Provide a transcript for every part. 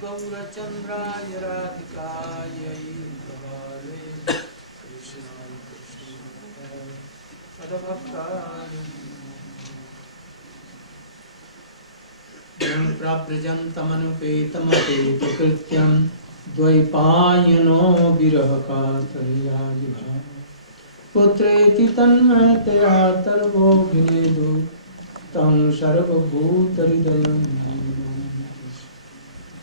Gaurachandraya Radhikaya Kavale Krishna Sadabhaktaya Prabrajantamanupetamapetikrityam Dvaipayano Virahakataryajiha Putreti tanmataya tarvo bhinedu Tam sarvabhutaridayam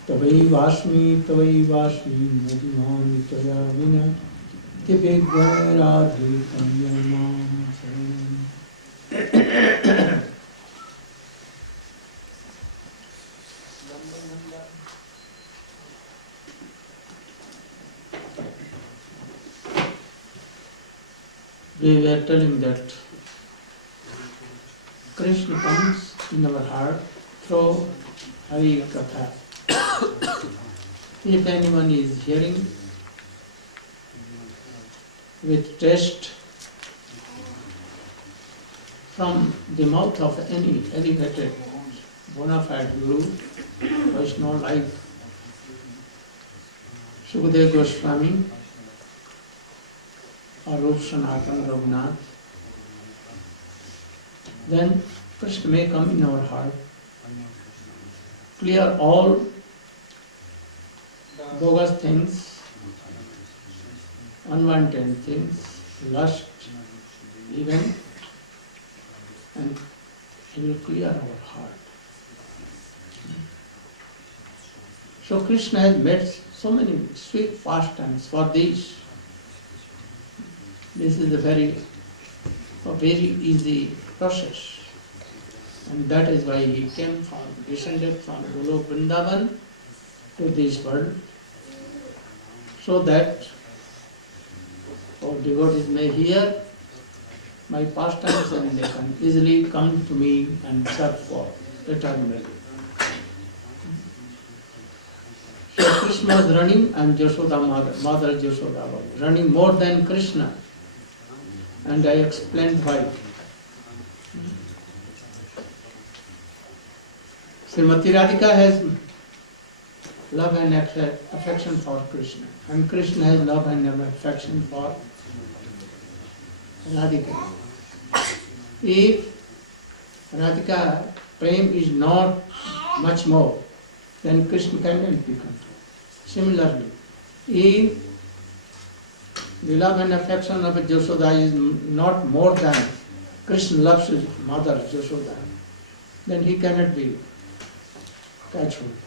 Tavai Vasmi Madhimami Taya Vina Tibigaradhi Kanyamam We were telling that Krishna comes in our heart through Hari Katha. If anyone is hearing with taste from the mouth of any elevated bona fide Guru, Vaishnava like Sukadeva Goswami or Rup Sanatana Raghunath, then Krishna may come in our heart, clear all bogus things, unwanted things, lust, even, and He will clear our heart. So Krishna has made so many sweet pastimes for these. This is a very easy process. And that is why He came from, descended from Golok Vrindavan to this world, so that our devotees may hear my pastimes and they can easily come to me and serve for eternally. So Krishna was running and Jashoda Mother Jashoda was running more than Krishna. And I explained why. Srimati Radhika has love and affection for Krishna, and Krishna has love and affection for Radhika. If Radhika prem is not much more, then Krishna cannot be controlled. Similarly, if the love and affection of Jashoda is not more than Krishna loves his mother Jashoda, then he cannot be controlled.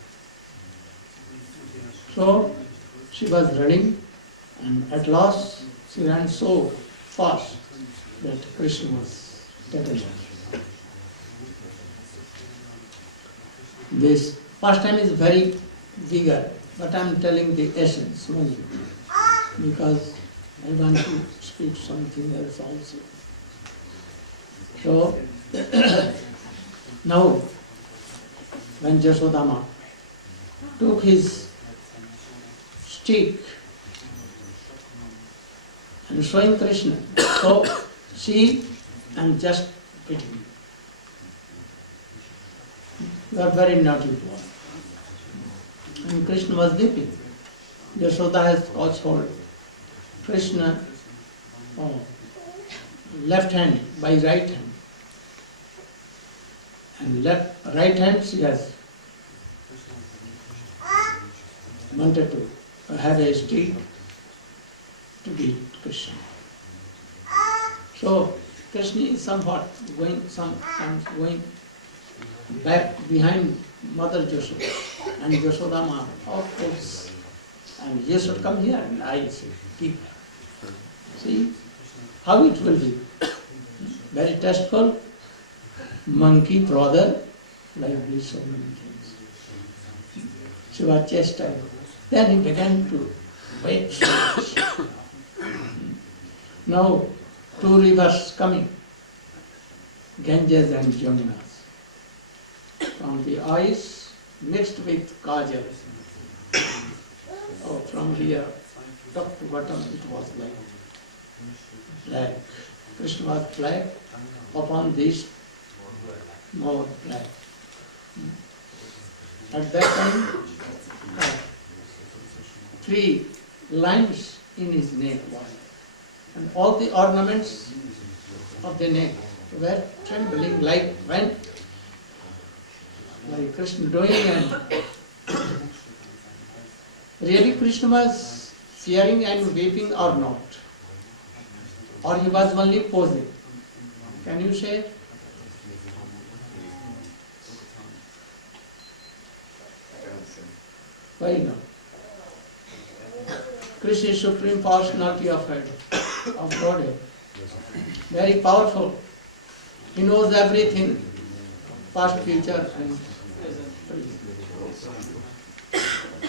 So she was running, and at last she ran so fast that Krishna was taken her. This pastime is very bigger, but I am telling the essence only, because I want to speak something else also. So now, when Jashodama took his stick and showing Krishna, so she and just beating. You are very naughty boy. And Krishna was weeping. Yashoda has also Krishna left hand by right hand. And right hand she has wanted to have a stick to beat Krishna. So Krishna is somewhat going back behind Mother Jashoda, and Jashoda Ma, of course, and you should come here, and I say, keep her. See how it will be. Very tasteful, monkey brother, like this, so many things. She was chastised. Then he began to wait so much. Now, two rivers coming, Ganges and Jamuna. From the eyes mixed with kajal. Oh, from here, top to bottom, it was like black. Krishna was black, upon this more black. At that time, 3 lines in his neck was, and all the ornaments of the neck were trembling like when, like Krishna doing, and really Krishna was fearing and weeping or not, or he was only posing. Can you say? Why not? Krishna is supreme personality of head, of Godhead. Very powerful. He knows everything, past, future, and present.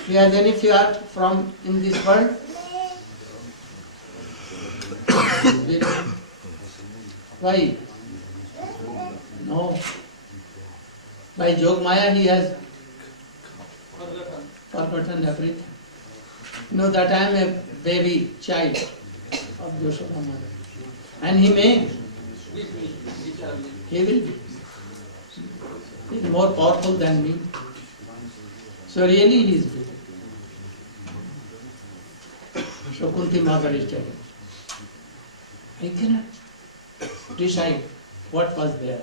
He has any fear from in this world? Why? No. By Jog Maya he has forgotten everything. You know that I am a baby child of Yashoda Mother. And he may. He will be. He is more powerful than me. So really he is big. So Kunti Mother is telling, I cannot decide what was there.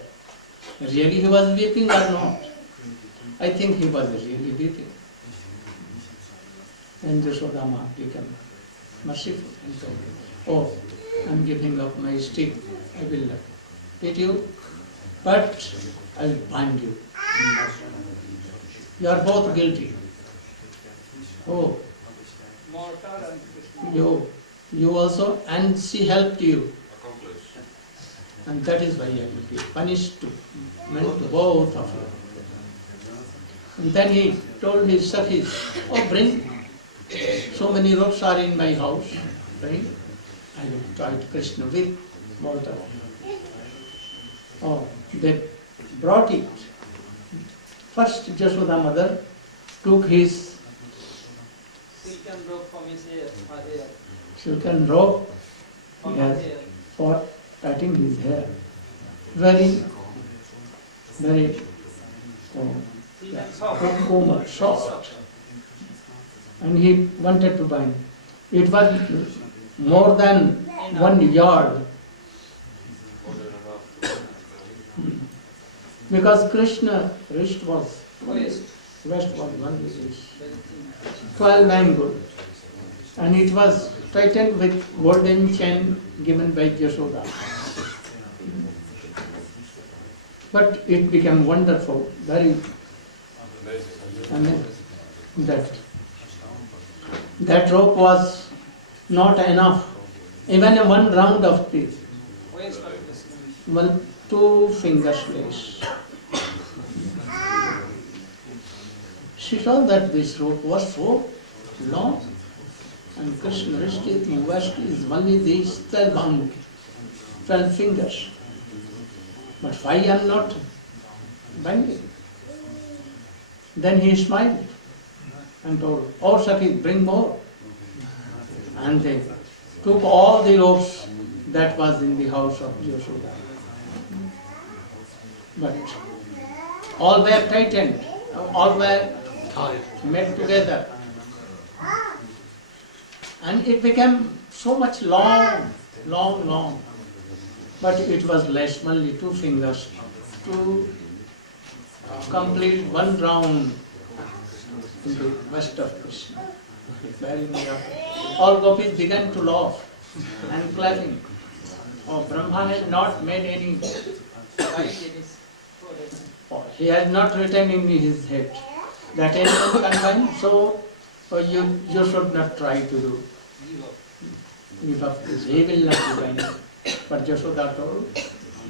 Really he was weeping or not? I think he was really weeping. And Yashodama became merciful and told him, oh, I am giving up my stick, I will not hit you, but I will bind you. You are both guilty. Oh, you also, and she helped you. And that is why I will be punished to both of you. And then he told his Sakhis, oh, bring, so many ropes are in my house, right? I will try to Krishna with water. Oh, they brought it. First Yashoda Mother took his silken rope from his hair. Silken rope, yes, for cutting his hair. Very soft. And he wanted to bind. It was more than 1 yard. Because Krishna wrist was only 12 angle. And it was tightened with golden chain given by Yashoda. But it became wonderful, very amazing. That rope was not enough. Even one round of this, 2 fingers less. She saw that this rope was so long, and Krishna wrist is only these 12 fingers. But why I am not binding? Then he smiled and told, oh Sakhi, bring more. And they took all the ropes that was in the house of Yashoda. But all were tightened, all were made together. And it became so much long. But it was less, only 2 fingers to complete 1 round in the west of Krishna. Very miracle. All gopis began to laugh and clapping. Oh, Brahma has not made any. Oh, he has not written in his head that anyone can bind, so you should not try to do. Give up this. He will not be binding. But Yashoda told,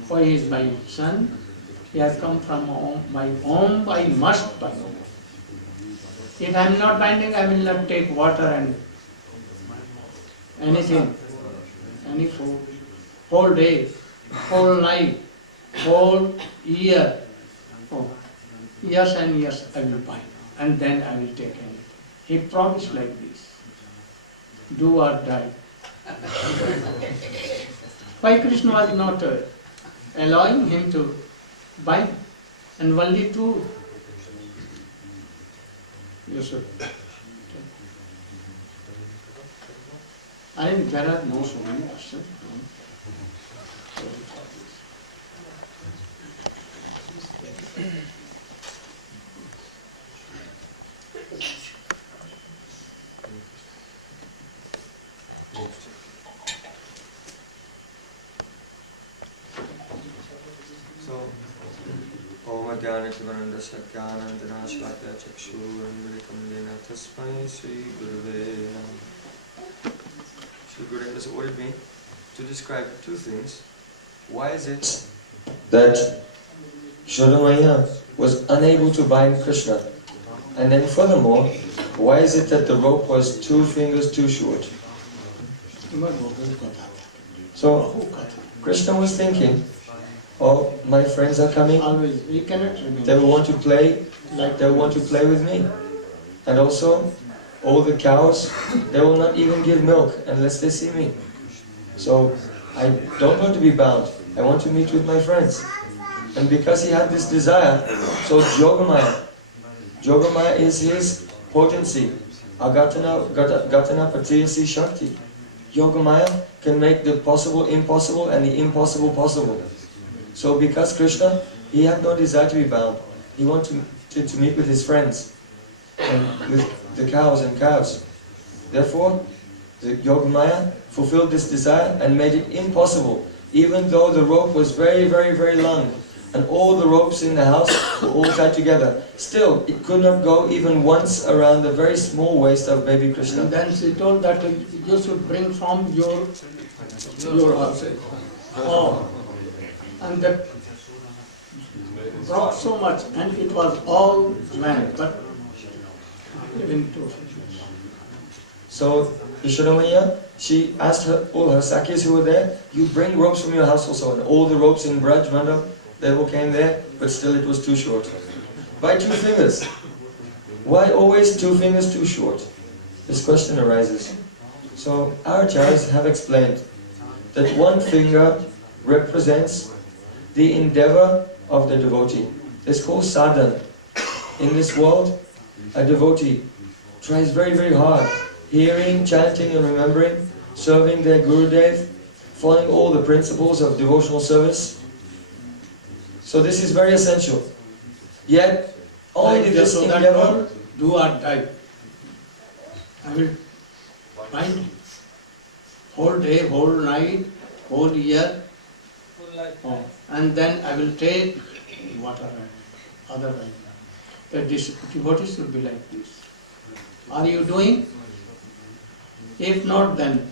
oh, he is my son, he has come from my home, I must bind him. If I am not binding, I will not take water and anything, any food, whole day, whole night, whole year. Oh, years and years I will bind, and then I will take anything. He promised like this, do or die. Why Krishna was not allowing him to bind, and only 2 You should. I mean, there are no so many questions. Shri Gurudev has ordered me to describe two things. Why is it that Shodamaya was unable to bind Krishna? And then furthermore, why is it that the rope was 2 fingers too short? So, Krishna was thinking, oh, my friends are coming, Always, we cannot remember. they will want to play, they will want to play with me. And also, all the cows, they will not even give milk unless they see me. So, I don't want to be bound, I want to meet with my friends. And because he had this desire, so Yogamaya is his potency. Agatana Patiyasi Shakti. Yogamaya can make the possible impossible and the impossible possible. So because Krishna, he had no desire to be bound. He wanted to meet with his friends and with the cows and calves. Therefore, the Yogamaya fulfilled this desire and made it impossible, even though the rope was very, very, very long and all the ropes in the house were all tied together. Still, it could not go even once around the very small waist of baby Krishna. And then she told that you should bring from your house. Oh. And that brought so much, and it was all land, but even to. So, Yashodamaya, she asked all her Sakhis who were there, you bring ropes from your house also. And all the ropes in Braj Mandal, they all came there, but still it was too short. By 2 fingers. Why always 2 fingers too short? This question arises. So, our acharyas have explained that 1 finger represents the endeavor of the devotee. It's called sadhana. In this world, a devotee tries very, very hard, hearing, chanting and remembering, serving their Gurudev, following all the principles of devotional service. So this is very essential. Yet, only this endeavor... Do or die. I will find whole day, whole night, whole year, and then I will take whatever, other way. The devotee should be like this. Are you doing? If not, then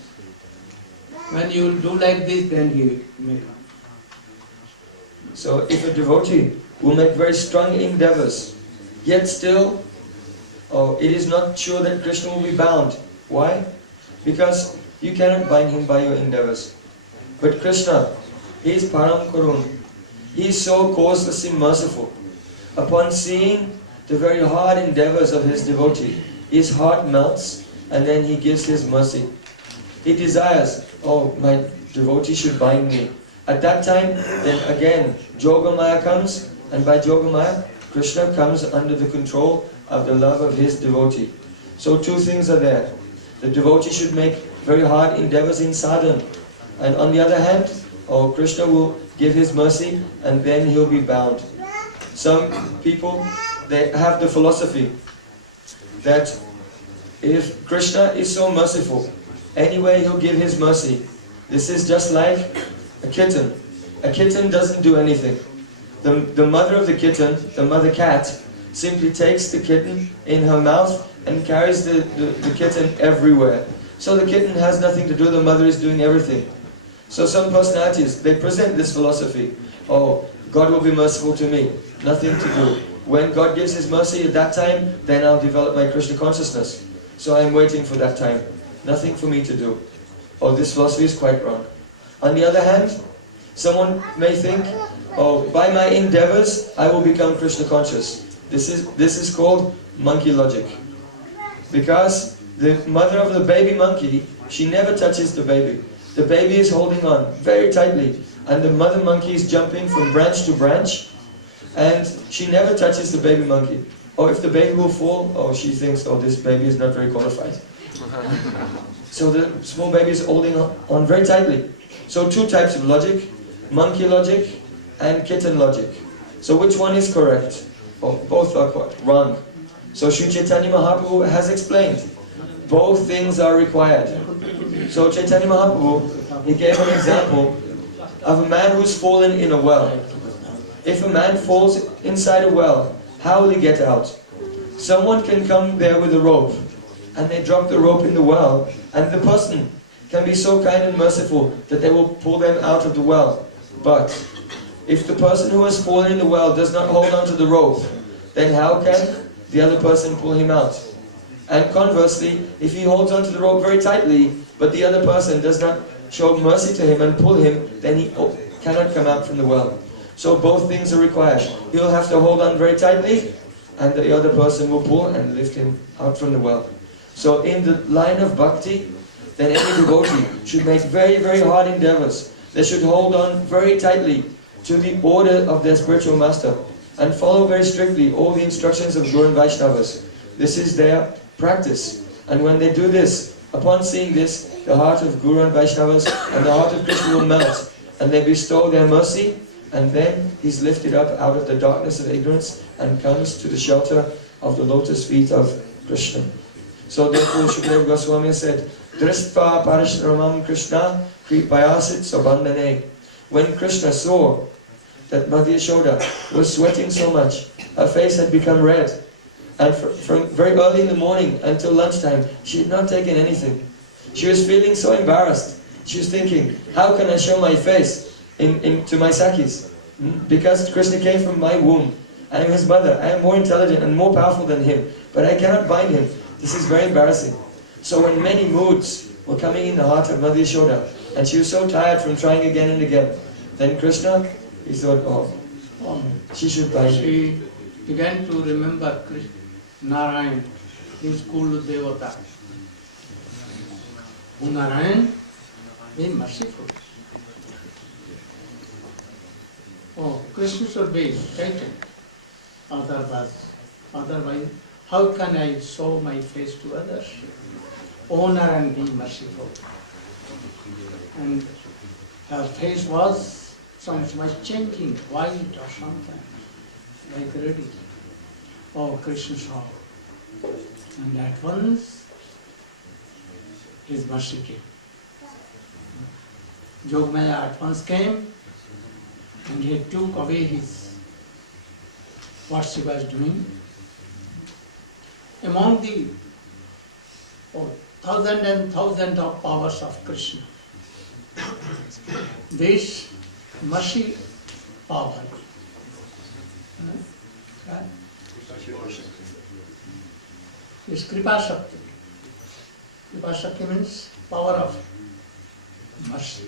when you will do like this, then he may come. So if a devotee will make very strong endeavors, yet still, it is not sure that Krishna will be bound. Why? Because you cannot bind him by your endeavors. But Krishna, he is Param Karun. He is so causelessly merciful. Upon seeing the very hard endeavors of his devotee, his heart melts and then he gives his mercy. He desires, oh, my devotee should bind me. At that time, then again, Yogamaya comes, and by Yogamaya, Krishna comes under the control of the love of his devotee. So 2 things are there. The devotee should make very hard endeavors in sadhana. And on the other hand, Krishna will give his mercy and then he'll be bound. Some people, they have the philosophy that if Krishna is so merciful, anyway he'll give his mercy. This is just like a kitten. A kitten doesn't do anything. The mother of the kitten, the mother cat, simply takes the kitten in her mouth and carries the kitten everywhere. So the kitten has nothing to do, the mother is doing everything. So some personalities, they present this philosophy. Oh, God will be merciful to me, nothing to do. When God gives His mercy at that time, then I'll develop my Krishna consciousness. So I'm waiting for that time. Nothing for me to do. Oh, this philosophy is quite wrong. On the other hand, someone may think, oh, by my endeavors, I will become Krishna conscious. This is called monkey logic. Because the mother of the baby monkey, she never touches the baby. The baby is holding on very tightly, and the mother monkey is jumping from branch to branch, and she never touches the baby monkey. or if the baby will fall, oh, she thinks, oh, this baby is not very qualified. So the small baby is holding on very tightly. So two types of logic, monkey logic and kitten logic. So which one is correct? Oh, both are wrong. So Sri Chaitanya Mahaprabhu has explained, both things are required. So Chaitanya Mahaprabhu, he gave an example of a man who's fallen in a well. If a man falls inside a well, how will he get out? Someone can come there with a rope, and they drop the rope in the well, and the person can be so kind and merciful that they will pull them out of the well. But if the person who has fallen in the well does not hold on to the rope, then how can the other person pull him out? And conversely, if he holds on to the rope very tightly, but the other person does not show mercy to him and pull him, then he cannot come out from the well. So both things are required. He will have to hold on very tightly, and the other person will pull and lift him out from the well. So in the line of bhakti, then any devotee should make very, very hard endeavors. They should hold on very tightly to the order of their spiritual master and follow very strictly all the instructions of Guru and Vaishnavas. This is their practice. And when they do this, upon seeing this, the heart of Guru and Vaishnavas and the heart of Krishna will melt, and they bestow their mercy, and then he's lifted up out of the darkness of ignorance and comes to the shelter of the lotus feet of Krishna. So therefore Shukadeva Goswami said, Dristva Parashramam Krishna Kripayasit Sabandhane. When Krishna saw that Madhya Yashoda was sweating so much, her face had become red, and from very early in the morning until lunchtime, she had not taken anything. She was feeling so embarrassed. She was thinking, how can I show my face to my Sakhis? Because Krishna came from my womb. I am his mother. I am more intelligent and more powerful than him, but I cannot bind him. This is very embarrassing. So when many moods were coming in the heart of Madhya Yashoda, and she was so tired from trying again and again, then Krishna, he thought, oh, she should bind him. She began to remember Narayan, his Kul Devata. Narayan, be merciful. Oh, Krishna should be taken. Otherwise, how can I show my face to others? Honor and be merciful. And her face was so much changing, white or something, like ready. Oh, Krishna saw. And at once, his mercy came. Jogmaya at once came, and he took away what she was doing. Among the thousand and thousand of powers of Krishna, this mercy power, is Kripa Shakti. Kripa Shakti means power of mercy,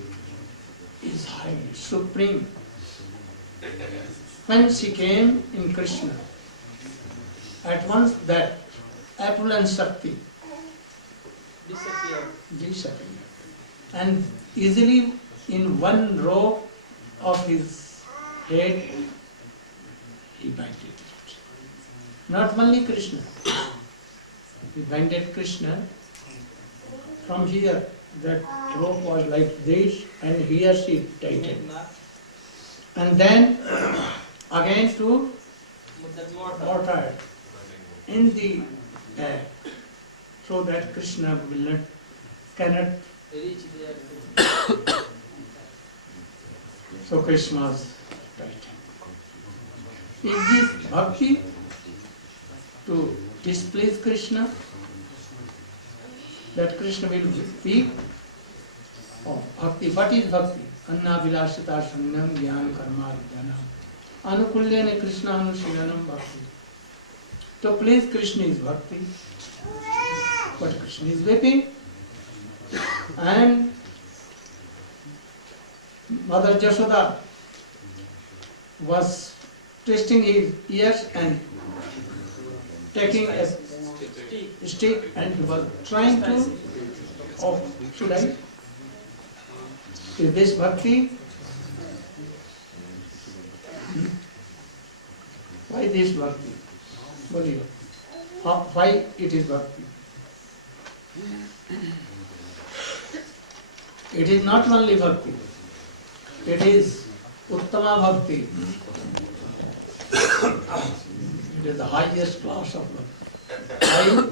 is high, supreme. When she came in Krishna, at once that opulent Shakti disappeared. And easily in one row of his head, he binded it. Not only Krishna, he binded Krishna from here. That rope was like this, and here she tightened. And then again to mortar in the air, so that Krishna cannot reach there. So Krishna's tightened. Is this bhakti to displease Krishna? That Krishna will speak? Oh, bhakti. What is bhakti? Anna vilasita sannam jnana karma vidhanam. Anukulyane Krishna anushilyanam bhakti. To please Krishna is bhakti. But Krishna is weeping. And Mother Jashoda was twisting his ears and taking a stick, and he was trying to, oh, should I? Is this bhakti? Why this bhakti? Boliyo. Why it is bhakti? It is not only bhakti, it is uttama bhakti. It is the highest class of bhakti. Why?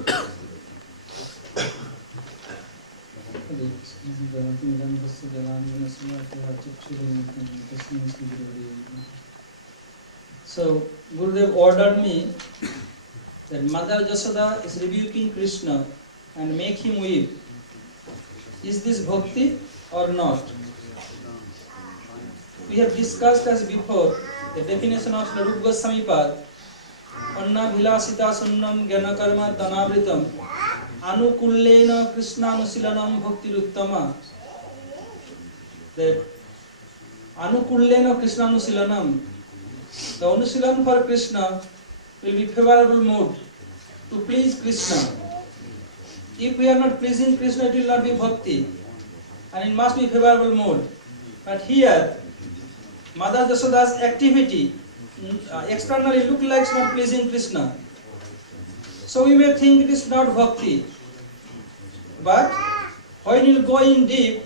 So, Gurudev ordered me that Mother Jasoda is rebuking Krishna and make him weep. Is this bhakti or not? We have discussed as before the definition of Srila Rupa Goswami Pad. Anna Vilasita Sunnam Gyanakarma Dhanavritam Anukullena Krishnanusilanam Bhakti Ruttama. That Anukullena Krishnanusilanam, the Anusilan for Krishna will be favorable mood to please Krishna. If we are not pleasing Krishna, it will not be bhakti, and it must be favorable mood. But here, Mother Jasoda's activity externally look like not pleasing Krishna. So we may think it is not bhakti. But when we will go in deep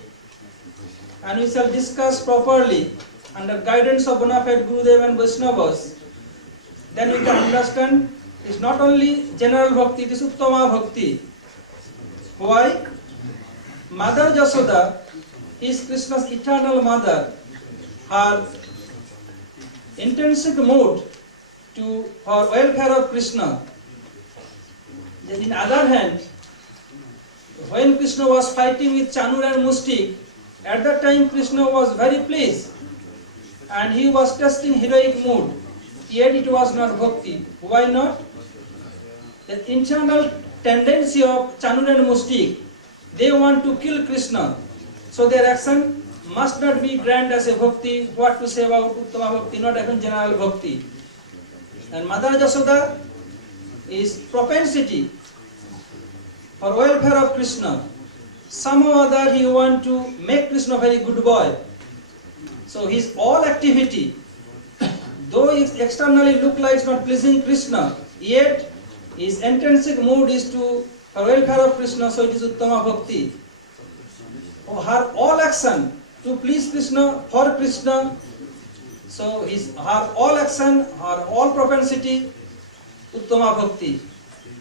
and we shall discuss properly under guidance of bona fide Gurudev and Vaishnavas, then we can understand it is not only general bhakti, it is uttama bhakti. Why? Mother Jasoda is Krishna's eternal mother. Her intrinsic mood to her welfare of Krishna. Then in other hand, when Krishna was fighting with Chanur and Mustik, at that time Krishna was very pleased and he was testing heroic mood. Yet it was not bhakti. Why not? The internal tendency of Chanur and Mustik, they want to kill Krishna. So their action must not be grand as a bhakti. What to say about uttama bhakti, not even general bhakti. And Mother Jasoda is propensity for welfare of Krishna. Somehow or other he want to make Krishna a very good boy. So his all activity, though it externally look like not pleasing Krishna, yet his intrinsic mood is to for welfare of Krishna, so it is uttama bhakti. Her all action to please Krishna, for Krishna, so her all action, her all propensity, uttama bhakti.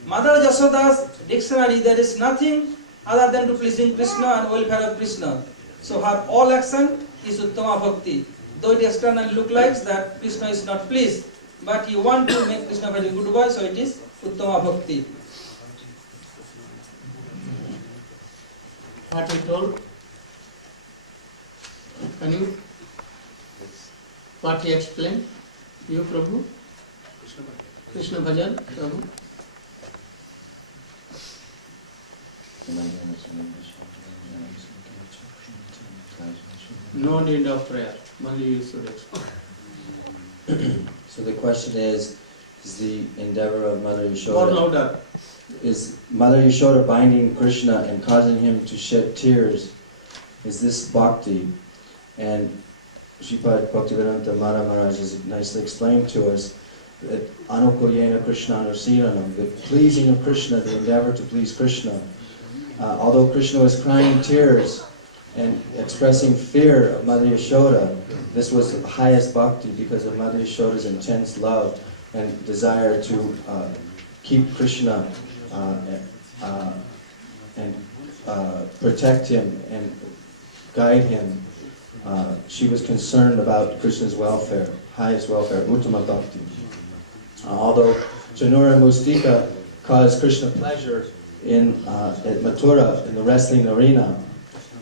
Mother Jasoda's dictionary, there is nothing other than to pleasing Krishna and welfare of Krishna. So her all action is uttama bhakti. Though it externally look like that Krishna is not pleased, but he want to make Krishna a very good boy, so it is uttama bhakti. What he told? Can you? What he explained? You, Prabhu? Krishna Bhajan, Prabhu? No need of prayer. Only you should explain. So the question is the endeavor of Mother More Yashoda, louder. is Mother Yashoda binding Krishna and causing him to shed tears? Is this bhakti? And Sripad Bhaktivedanta Maharaja has nicely explained to us that Anukulyena Krishna Anusilanam, the pleasing of Krishna, the endeavor to please Krishna. Although Krishna was crying tears and expressing fear of Mother Yashoda, this was the highest bhakti because of Mother Yashoda's intense love and desire to keep Krishna and protect him and guide him. She was concerned about Krishna's welfare, highest welfare, uttama bhakti. Although Chanura and Mustika caused Krishna pleasure at Mathura, in the wrestling arena,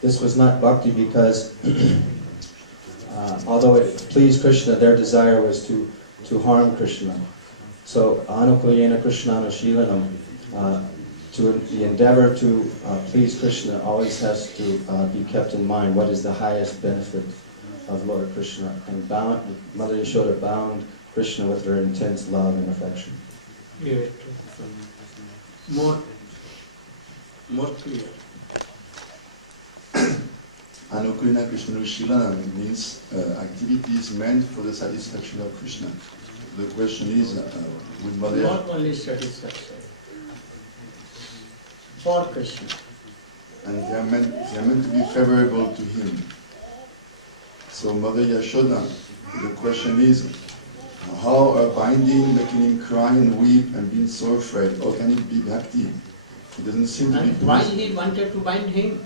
this was not bhakti because although it pleased Krishna, their desire was to harm Krishna. So Anukulyena Krishna Anushilanam, the endeavor to please Krishna always has to be kept in mind. What is the highest benefit of Lord Krishna? And Mother Yashoda bound Krishna with her intense love and affection. Yeah, more clear. Anukulena Krishna Shilanam means activities meant for the satisfaction of Krishna. the question is, with Mother Not only satisfaction. For Krishna. and they are meant to be favorable to him. So Mother Yashoda, the question is, how binding, making him cry and weep and being so afraid, how can it be bhakti? It doesn't seem to be And why pleasing. he wanted to bind him?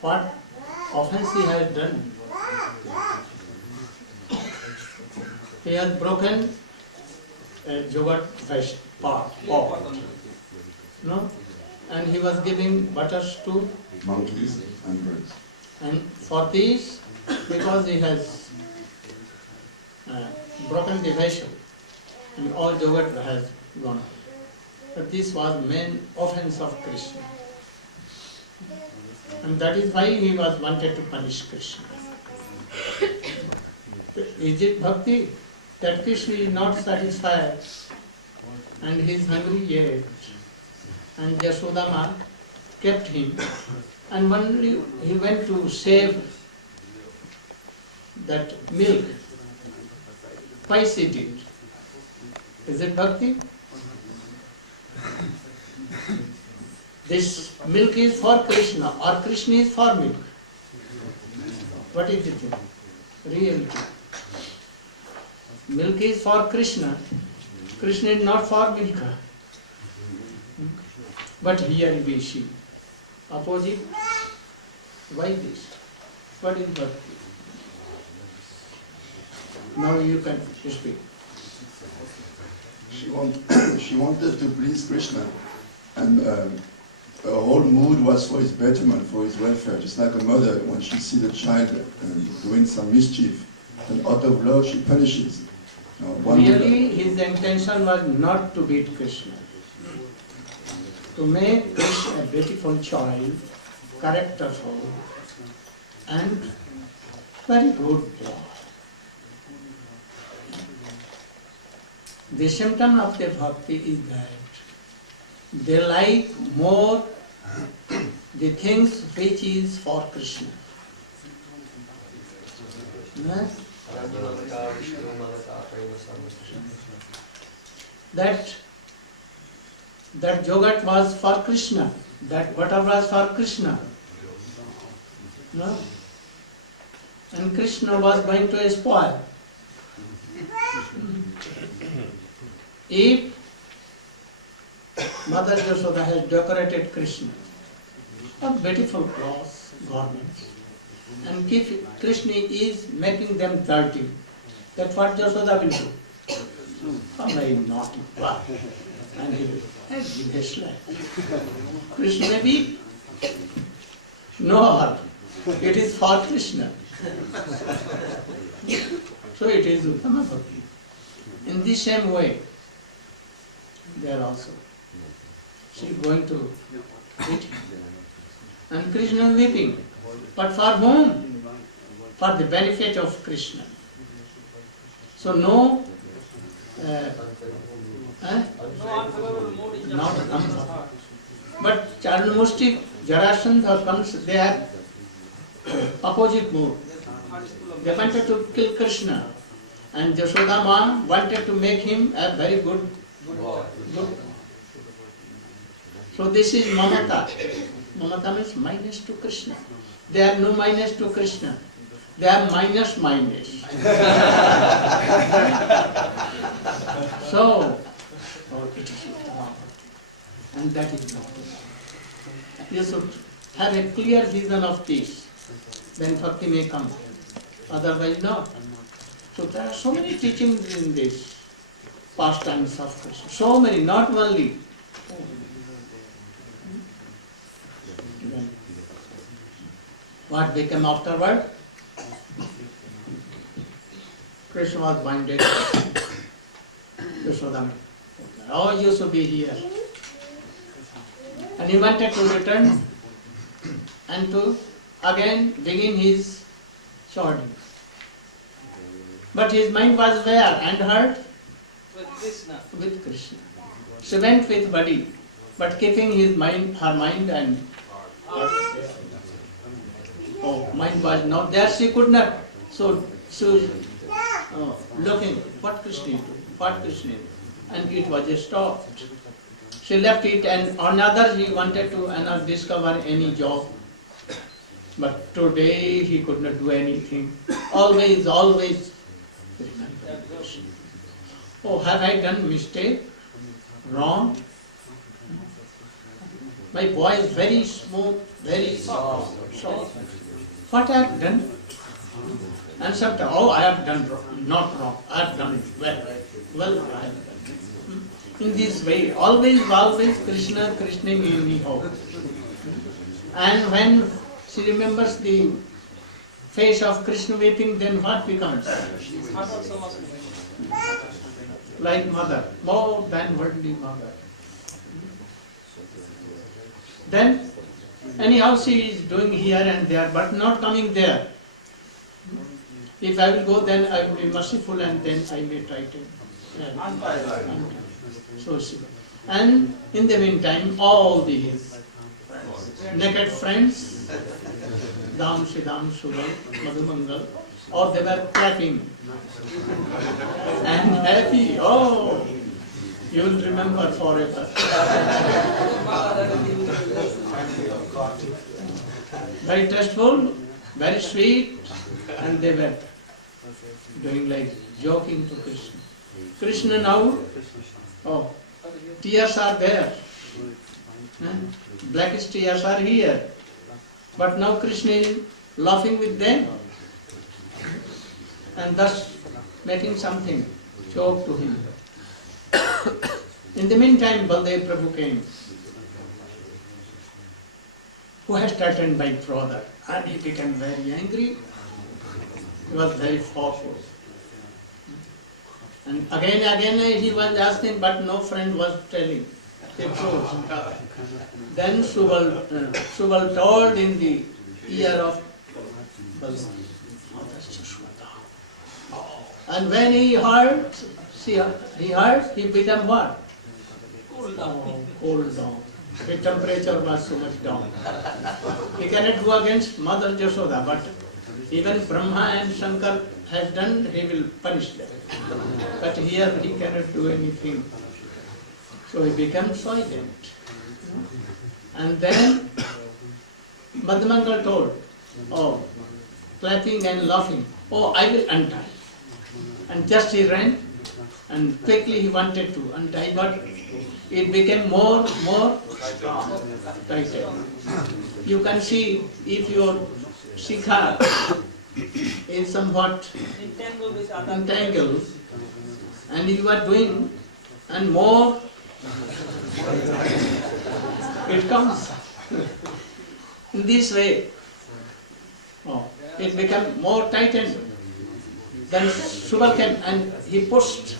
What offense he has done? He has broken a Jagat pot, no? And he was giving butters to, Monkeys and birds. and for this, because he has broken the vessel, and all Jagat has gone. But this was main offense of Krishna. And that is why he was wanted to punish Krishna. Is it bhakti? That Krishna is not satisfied and he is hungry yet. And Yasodama kept him. And one day he went to save that milk. Twice he did. Is it bhakti? This milk is for Krishna or Krishna is for milk. What is it? Reality. Milk is for Krishna. Krishna is not for milk. But here we see opposite. Why this? What is bhakti? Now you can speak. She wanted to please Krishna, and her whole mood was for his betterment, for his welfare, just like a mother when she sees a child doing some mischief, and out of love she punishes. Really, his intention was not to beat Krishna. To make Krishna a beautiful child, characterful, and very good boy. The symptom of the bhakti is that they like more the things which is for Krishna. No? That Jagat was for Krishna, that butter was for Krishna. No? And Krishna was going to spoil. If Mother Yashoda has decorated Krishna with beautiful clothes, garments, and if Krishna is making them dirty, that's what Yashoda will do. Oh, very naughty boy. And he will give a slap. Krishna may be, no, it is for Krishna. So it is Uttama Bhakti. In the same way, there also. She is going to eat him. And Krishna is weeping. But for whom? For the benefit of Krishna. So no, not Amsa. But Charnamushti, Jarasandha comes, they have opposite mood. They wanted to kill Krishna. And Yashodama wanted to make him a very good. So this is Mamata. Mamata means minus to Krishna. They have no minus to Krishna. They have minus. So, it is Uttama. And that is not. You should have a clear vision of this. Then bhakti may come. Otherwise not. So there are so many teachings in this pastimes of Krishna. So many, not only. What became afterward? Krishna was binded. Yashodama. Oh, you should be here. And he wanted to return and to again begin his journey. But his mind was where and heart? With Krishna. With Krishna. She went with body, but keeping his mind, her mind and mind was not there. She could not. So looking what Krishna is doing, what Krishna is doing, and it was stopped. She left it, and another he wanted to discover any job. But today he could not do anything. Always remember Krishna. Oh, have I done mistake? Wrong? My voice very smooth, very soft. What I have done? And sometimes, oh, I have done wrong. Not wrong. I have done it well. Well, I have done it. In this way, always Krishna in me hope. And when she remembers the face of Krishna weeping, then what becomes? Like mother, more than worldly mother. Then, anyhow she is doing here and there, but not coming there. If I will go, then I will be merciful, and then I may try to. So she. And in the meantime, all his naked friends, Dam, Shidam, Sural, Madhumangal, or they were clapping and happy. Oh, you will remember forever. Very tasteful, very sweet, and they were doing like joking to Krishna. Krishna now, oh, tears are there. Blackish tears are here. But now Krishna is laughing with them and thus making something joke to him. In the meantime, Baldev Prabhu came, who has threatened my brother, and he became very angry. He was very forceful. And again he was asking, but no friend was telling the truth. Then Subal told in the ear of Baldev, and when he heard, he became what? Cool down. The temperature was so much down. He cannot go against Mother Jashoda, but even Brahma and Shankar has done, he will punish them. But here he cannot do anything. So he became silent. And then Madhumangal told, oh, clapping and laughing, oh, I will untie. And just he ran, and quickly he wanted to untie, but it became more tighter. You can see if your shikha is somewhat entangled, and you are doing, and more it comes. In this way, it became more tightened. Then Subal came and he pushed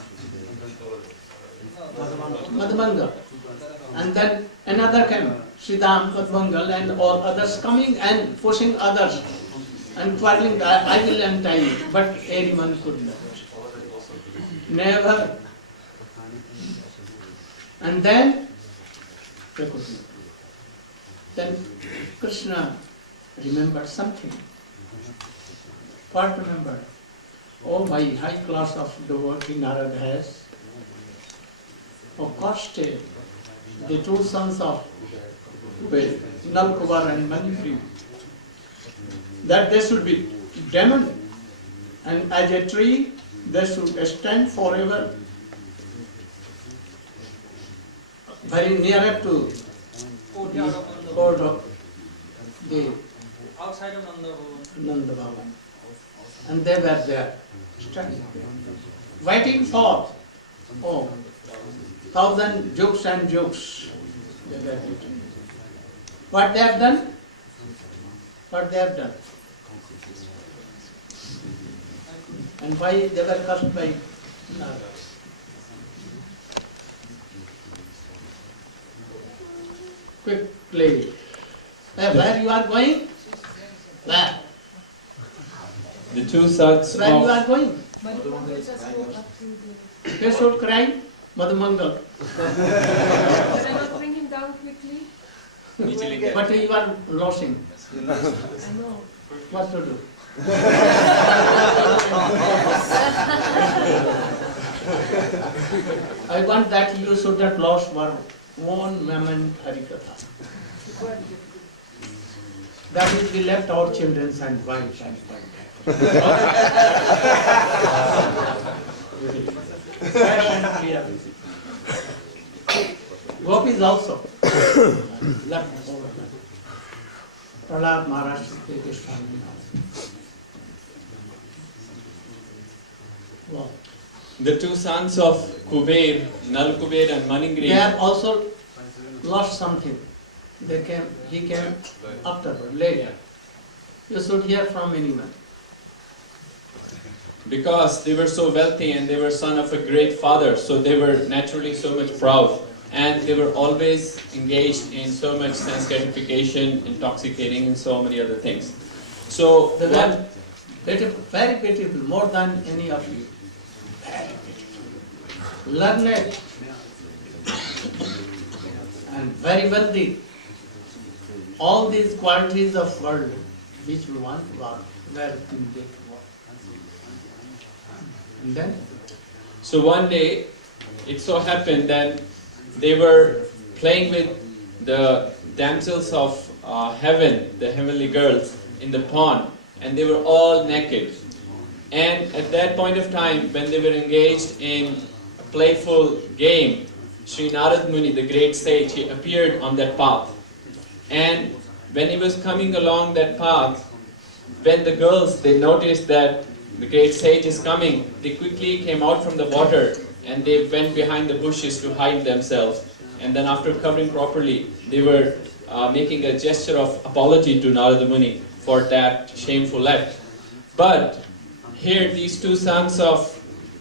Madhumangal. And then another came, Sridham, Madhumangal, and all others coming and pushing others and quarreling, I will untie it, but anyone could not. Never. And then they could not. Then Krishna remembered something. What remembered? Oh, my high class of devotee Narayana has accosted the two sons of Nalkubar and Manipuri, that they should be demon, and as a tree they should stand forever very near to the court of the outside of Nanda Bhavan. And they were there, standing there, waiting for 1,000 jokes and jokes. They were waiting. What they have done? What they have done? And why they were cursed by Narayana? Quickly. Where you are going? Where? The two sons Where you of are going? They should cry, Madhumangal. Can I not bring him down quickly? But you are losing. I know. What to do? I want that you should have lost one moment Harikatha. That is, we left our children and wives and Gopis also left all of them. Prahlad Maharaj, Krishna. Wow. The two sons of Kuber, Nal Kuber and They Maningri, have also lost something. He came afterward, later. You should hear from anyone. because they were so wealthy and they were son of a great father, so they were naturally so much proud. And they were always engaged in so much sense gratification, intoxicating, and so many other things. So They were beautiful, very beautiful, more than any of you. Very beautiful. Learned and very wealthy. All these qualities of world which we want were in this world. And then So one day, it so happened that they were playing with the damsels of heaven, the heavenly girls, in the pond, and they were all naked. And at that point of time, when they were engaged in a playful game, Sri Narad Muni, the great sage, he appeared on that path. And when he was coming along that path, when the girls, they noticed that the great sage is coming, they quickly came out from the water and they went behind the bushes to hide themselves. And then after covering properly, they were making a gesture of apology to Narada Muni for that shameful act. But here these two sons of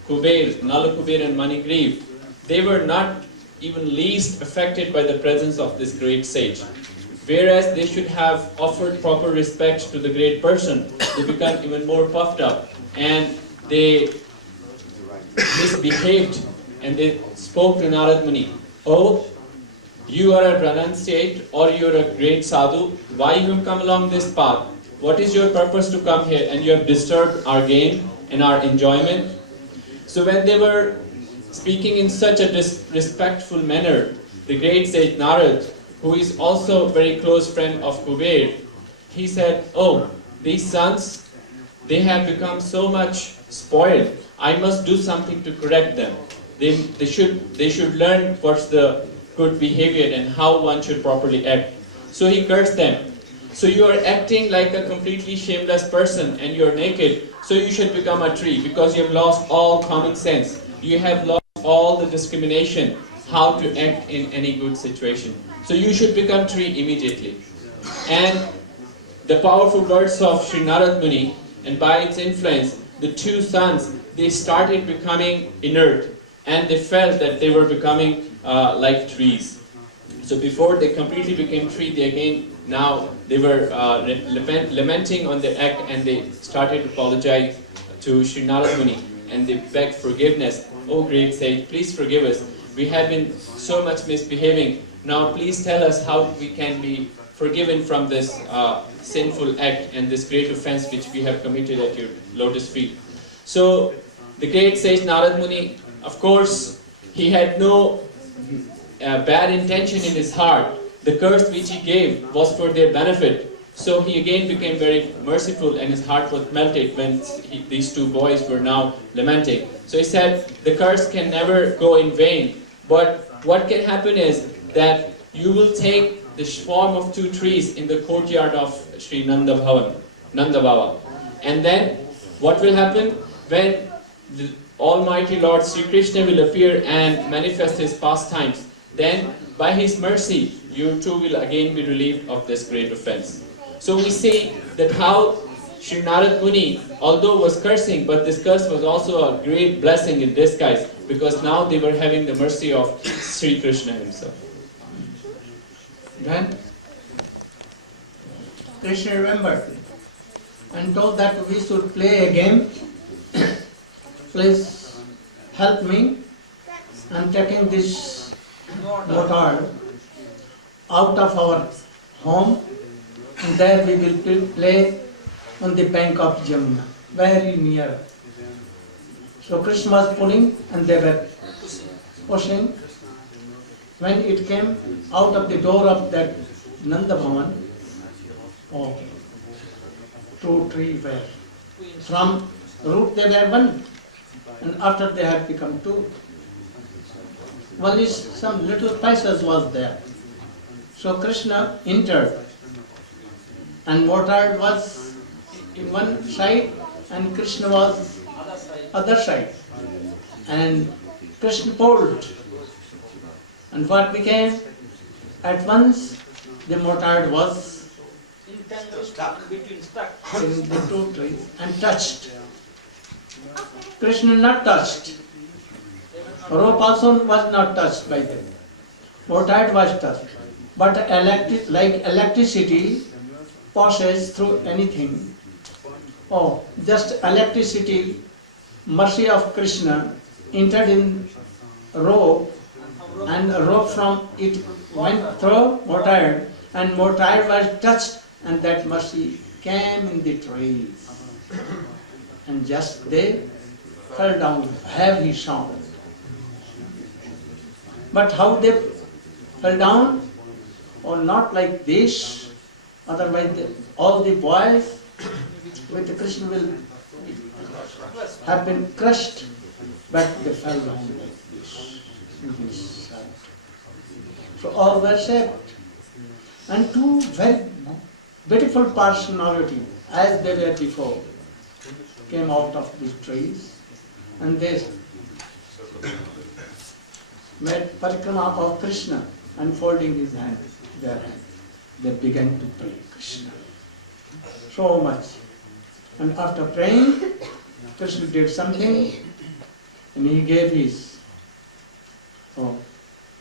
Kuber, Nala Kuber and Manigriv, they were not even least affected by the presence of this great sage. Whereas they should have offered proper respect to the great person, they become even more puffed up and they misbehaved and they spoke to Narad Muni. Oh, you are a renunciate or you are a great sadhu, why you have come along this path? What is your purpose to come here? And you have disturbed our game and our enjoyment. So when they were speaking in such a disrespectful manner, the great sage Narad, who is also a very close friend of Kuber, he said, oh, these sons, they have become so much spoiled. I must do something to correct them. They should learn what's the good behavior and how one should properly act. So he cursed them. So you are acting like a completely shameless person and you are naked, so you should become a tree because you have lost all common sense. You have lost all the discrimination, how to act in any good situation. So you should become tree immediately. And the powerful words of Sri Narad Muni, and by its influence, the two sons, they started becoming inert and they felt that they were becoming like trees. So before they completely became tree, they again, now they were lamenting on their act and they started to apologize to Sri Narad Muni and they begged forgiveness. Oh great sage, please forgive us. We have been so much misbehaving. Now please tell us how we can be forgiven from this sinful act and this great offense which we have committed at your lotus feet. So the great sage Narad Muni, of course, he had no bad intention in his heart. The curse which he gave was for their benefit. So he again became very merciful and his heart was melted when these two boys were now lamenting. So he said, the curse can never go in vain. But what can happen is that you will take the form of two trees in the courtyard of Sri Nanda Baba. And then what will happen? When the Almighty Lord Sri Krishna will appear and manifest his pastimes, then by his mercy, you too will again be relieved of this great offense. So we see that how Sri Narad Muni, although was cursing, but this curse was also a great blessing in disguise, because now they were having the mercy of Sri Krishna himself. Then Krishna remembered and told that we should play a game. Please help me. I'm taking this motor out of our home and there we will play on the bank of Jamuna, very near. So Krishna was pulling and they were pushing. When it came out of the door of that Nanda Bhavan, oh, 2 trees were. From root they were one, and after they had become 2. Only some little passage was there. So Krishna entered, and Maharaja was in one side, and Krishna was other side. And Krishna pulled. And what became? At once, the Maharaja was Stuck. in the 2 trees and touched. Krishna not touched. Rope also was not touched by them. Maharaja was touched. But like electricity passes through anything. Oh, just electricity, mercy of Krishna entered in rope, and a rope from it went through Maharaja, and Maharaja was touched, and that mercy came in the trees. And just they fell down, heavy sound. But how they fell down? Or not like this, otherwise all the boys with Krishna will have been crushed, but they fell down like this, in this side. So all were saved. And 2 very beautiful personalities, as they were before, came out of these trees, and they made parikrama of Krishna, and folding his hand, their hand. They began to pray Krishna. So much. And after praying, Krishna did something, and he gave his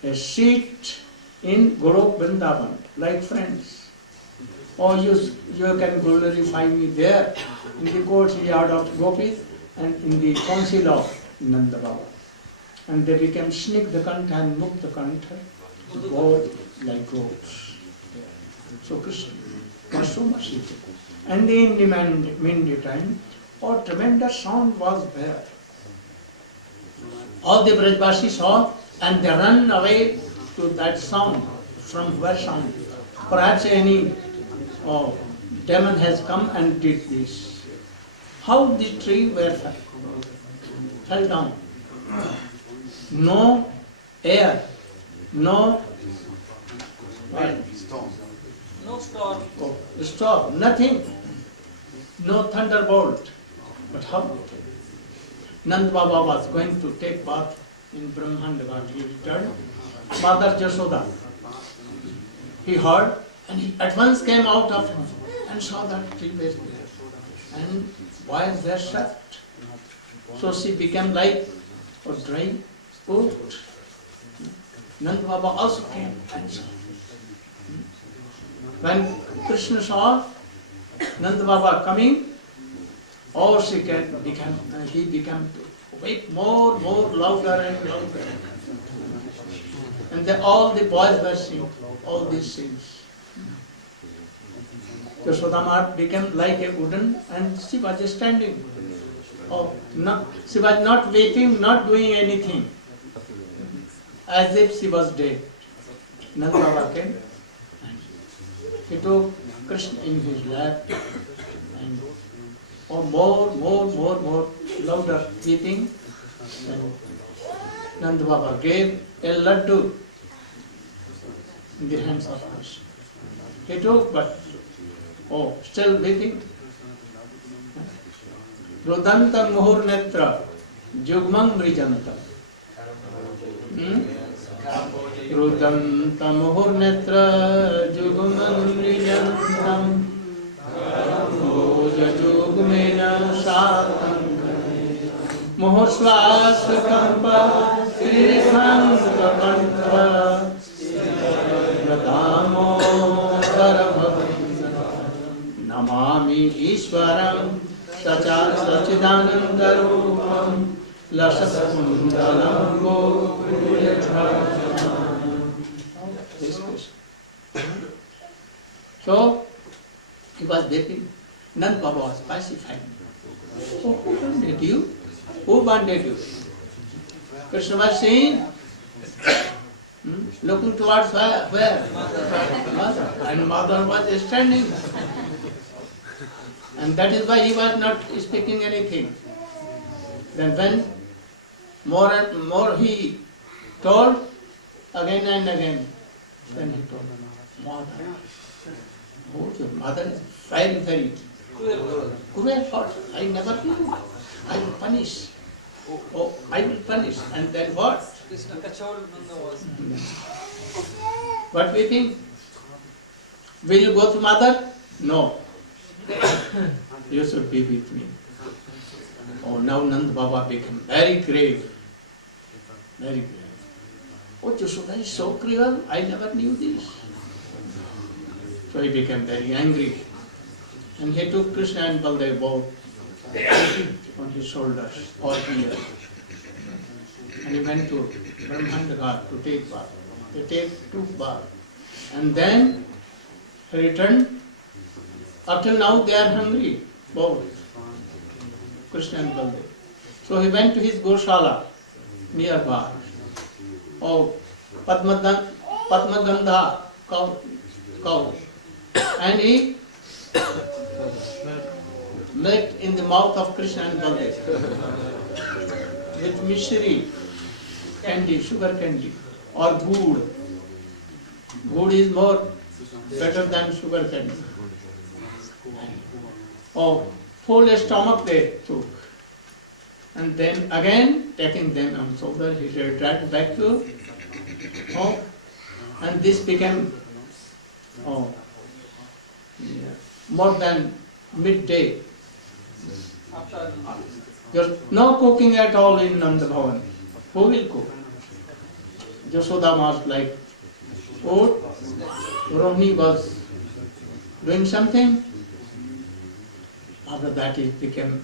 a seat in Golok Vrindavan, like friends. Or you can glorify me there, in the courtyard of Gopis, and in the council of Nanda Baba. And they became Snigdha Kantha and Mukta Kantha, to go like goats. So Krishna was so merciful. And in the meantime, a tremendous sound was there. All the Brajbasis saw, and they ran away to that sound. From where sound? Perhaps any demon has come and did this. How the tree fell down? No air, no storm, nothing, no thunderbolt. But how? Nand Baba was going to take bath in Brahmandaghat. He returned. Mother Jashoda, he heard, and he at once came out of him and saw that tree was there. And boys were shut. So she became like a dry oat. Nand Baba also came and saw. When Krishna saw Nand Baba coming, he became wake more louder and louder. And all the boys were singing all these things. Yashoda became like a wooden, and she was standing. She was not waiting, not doing anything, as if she was dead. Nanda Baba came. He took Krishna in his lap, and more louder weeping. And Nanda Baba gave a laddu in the hands of Krishna. He took, but still weeping. Rudanta muhur netra jugmang mrijanta. Rudanta muhur netra jugmang mrijantam. Moja jugmena satam. Muhur swas kampa siritham kapanta. Pradamo sarabhavana. Namami Ishwaram Sachidanandarupam Lasakundalam Gopuryatham. So he was weeping, Nand Baba was pacified. So who bonded you? Who bonded you? Krishna was saying, looking towards where? Mother. And mother was standing. And that is why he was not speaking anything. Then when more and more he told, again and again, then he told, Mother. Oh, your mother is very, very cruel thought. I never knew. I will punish. Oh, I will punish. And then what? What we think? Will you go to mother? No. You should be with me. Oh, now Nand Baba became very grave. Very grave. Oh, Yashoda is so cruel. I never knew this. So he became very angry. And he took Krishna and Baldev both on his shoulders or here. And he went to Brahmanda Ghat to take bath. They took bath. And then he returned. Up till now they are hungry, both, Krishna and Baldev. So he went to his Goshala nearby. Oh, Padmagandha cow. And he milked in the mouth of Krishna and Baldev with mishri, candy, sugar candy, or good. Good is more better than sugar candy. Oh, full stomach they took. And then again, taking them on shoulder, he returned back to home. And this became more than midday. There's no cooking at all in Nanda Bhavan. Who will cook? Yashoda was like, oh, Rohini was doing something. After that it became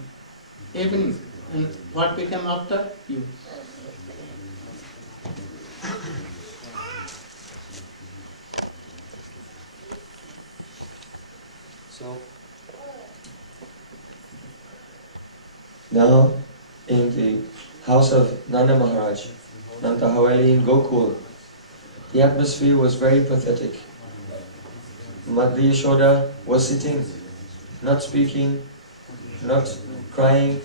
evening. And what became after? You. So now in the house of Nanda Maharaj, Nanda Haveli in Gokul, the atmosphere was very pathetic. Mother Yashoda was sitting, not speaking, not crying,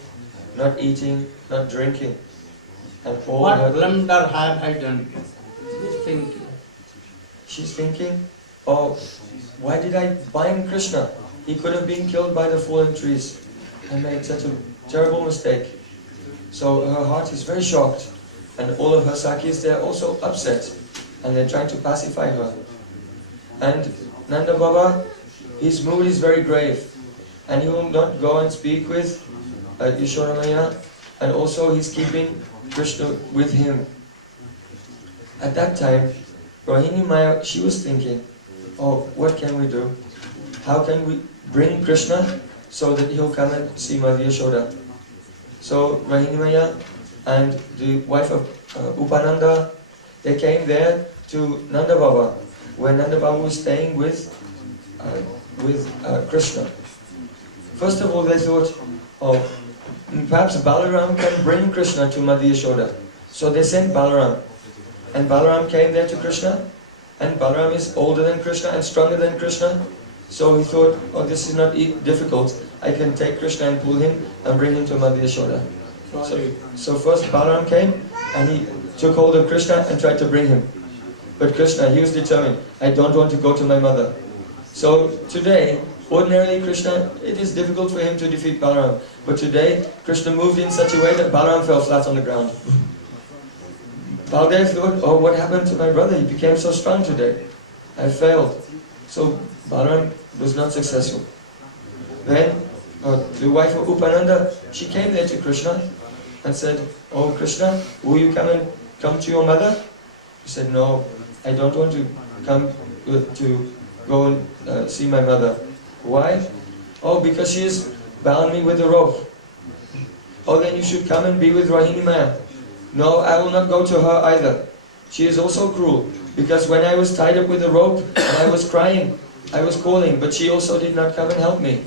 not eating, not drinking. And all what blunder have I done? She's thinking, oh, why did I bind Krishna? He could have been killed by the fallen trees. I made such a terrible mistake. So her heart is very shocked. And all of her Sakis, they're also upset. And they're trying to pacify her. And Nanda Baba, his mood is very grave. And he will not go and speak with Yashoda Maya. And also he's keeping Krishna with him. At that time, Rohini Maya, she was thinking, oh, what can we do? How can we bring Krishna so that he'll come and see Mother Yashoda? So Rohini Maya and the wife of Upananda, they came there to Nanda Baba, where Nanda Baba was staying with Krishna. First of all, they thought, oh, perhaps Balaram can bring Krishna to Mother Yashoda. So they sent Balaram. And Balaram came there to Krishna. And Balaram is older than Krishna and stronger than Krishna. So he thought, oh, this is not difficult. I can take Krishna and pull him and bring him to Mother Yashoda. So first Balaram came and he took hold of Krishna and tried to bring him. But Krishna, he was determined, I don't want to go to my mother. So today, ordinarily Krishna, it is difficult for him to defeat Balaram. But today, Krishna moved in such a way that Balaram fell flat on the ground. Baldev thought, oh, what happened to my brother? He became so strong today. I failed. So Balaram was not successful. Then the wife of Upananda, she came there to Krishna and said, oh Krishna, will you come to your mother? He said, no, I don't want to come to go and see my mother. Why? Oh, because she has bound me with a rope. Oh, then you should come and be with Rohini Maya. No, I will not go to her either. She is also cruel, because when I was tied up with a rope and I was crying, I was calling, but she also did not come and help me.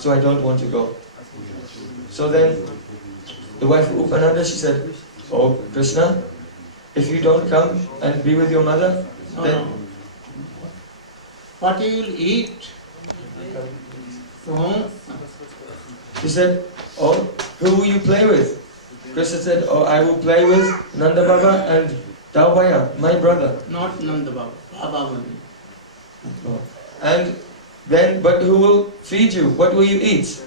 so I don't want to go. So then the wife of Upananda, she said, oh Krishna, if you don't come and be with your mother, No, then no. What you will eat? To whom? she said, oh, who will you play with? Krishna said, oh, I will play with Nanda Baba and Daubaya, my brother. Not Nanda Baba, Baba only. Oh. And then, but who will feed you? What will you eat?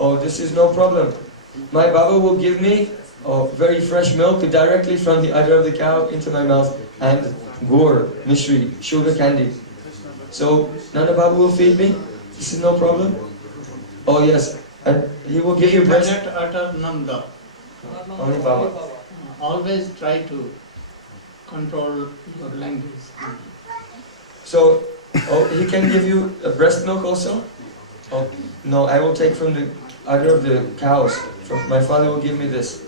Oh, this is no problem. My Baba will give me very fresh milk directly from the udder of the cow into my mouth, and gur, mishri, sugar candy. So Nanda Baba will feed me. This is no problem. Oh yes, and he will give you You breast. cannot utter Nanda. Only Baba. Always try to control your language. So, oh, he can give you a breast milk also? Oh, no, I will take from the udder of the cows. My father will give me this.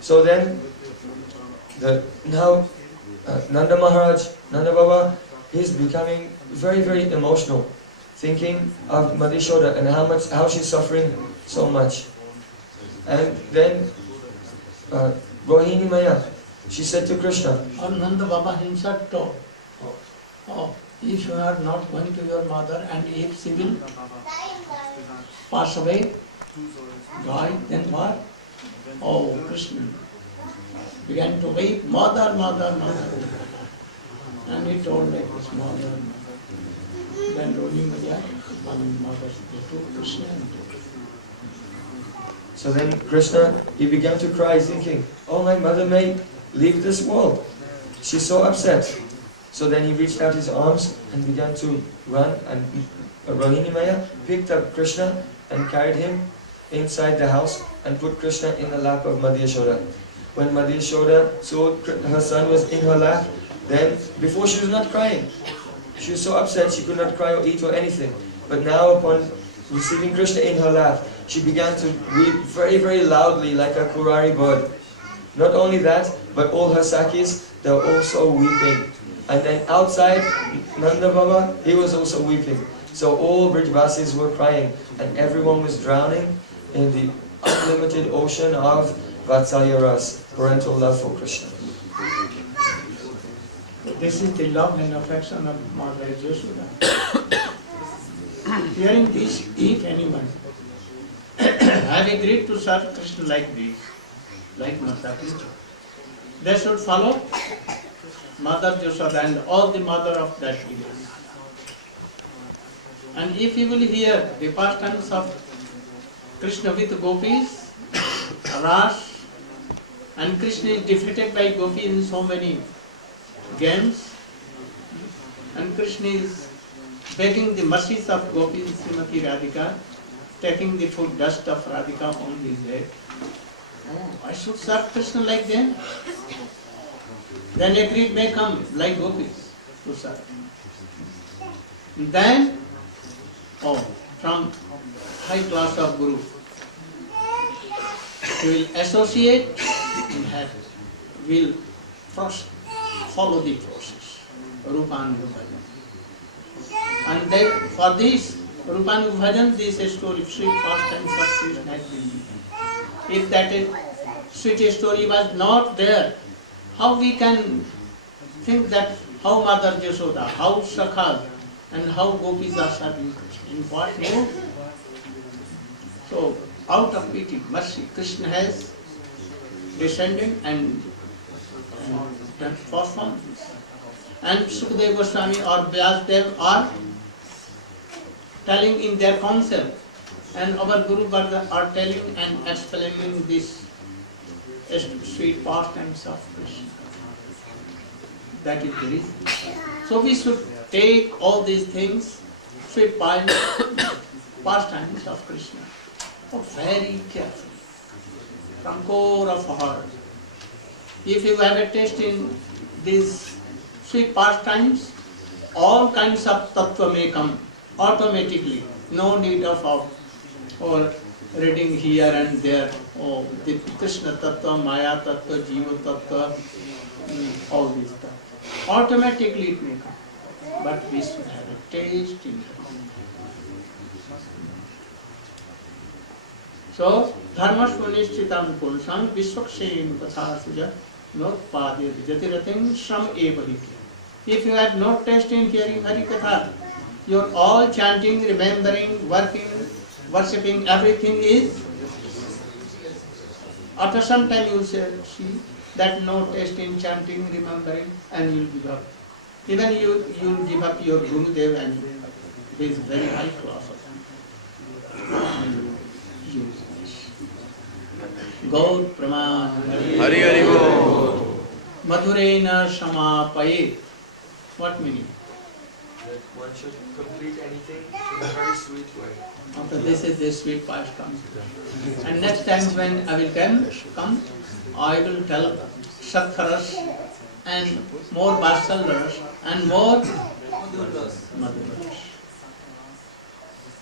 So then, now Nanda Maharaj, Nanda Baba, he's becoming very, very emotional, thinking of Madhishoda and how she's suffering so much. And then Rohini Maya, she said to Krishna, Or Nanda Baba himself told, oh, if you are not going to your mother and if she will pass away, die, then what? Oh, Krishna began to weep, mother, mother, mother. And he told like this, mother, mother. Then Rohini Maya, one mother, to Krishna and to so then Krishna, he began to cry thinking, oh, my mother may leave this world. She's so upset. So then he reached out his arms and began to run, and Rohini Maya picked up Krishna and carried him inside the house and put Krishna in the lap of Madhya Yashoda. When Madhya Yashoda saw her son was in her lap, then before she was not crying. She was so upset she could not cry or eat or anything. But now upon receiving Krishna in her lap, she began to weep very, very loudly like a kurari bird. Not only that, but all her sakis, they were also weeping. And then outside, Nanda Baba, he was also weeping. So all Brijvasis were crying, and everyone was drowning in the unlimited ocean of Vatsalya Ras, parental love for Krishna. This is the love and affection of Maharaja Yashoda. Hearing this, if anyone have agreed to serve Krishna like this, like Mata Krishna, they should follow Mother Yashoda and all the mother of that village. And if you will hear the pastimes of Krishna with gopis, Ras, and Krishna is defeated by gopis in so many games, and Krishna is begging the mercies of gopis, Srimati Radhika, taking the food dust of Radhika on his head. Oh, I should serve Krishna like them. Then a greed may come like gopis to serve. Then, from high class of guru, he will associate and will first follow the process, Rupanuga Bhajan. And then for this Rupanuga Bhajan, this story, sweet pastimes of Krishna has been given. If that sweet story was not there, how we can think that how Mother Yashoda, how Sakhas, and how gopis are serving Krishna? In what mode? So, out of pity, mercy, Krishna has descended and performed this. And Sukadeva Goswami or Vyasdev are telling in their counsel, and our Guru Varga are telling and explaining this sweet pastimes of Krishna. That is the reason. So we should take all these things, sweet pastimes of Krishna, very carefully, from core of heart. If you have a taste in these sweet pastimes, all kinds of tattva may come automatically. No need of or reading here and there. Oh, the Krishna tattva, Maya tattva, Jiva tattva, all these stuff. Automatically it may come. But we should have a taste in it. So, dharmasvanishchitam purusham vishwakshem kathasuja notpadya jatiratim shram evahi. If you have no taste in hearing Harikatha, your all chanting, remembering, working, worshipping, everything is, after some time you will see that no taste in chanting, remembering, and you will give up. Even you will give up your Gurudev and he is very high class of him. Gaur Praman Hari Hari Bol. Madhurena Shamapaye. What meaning? That one should complete anything in a very sweet way. After this is the sweet pastime. And next time when I will come, I will tell Sakharas and more Vasalas and more Madhuras.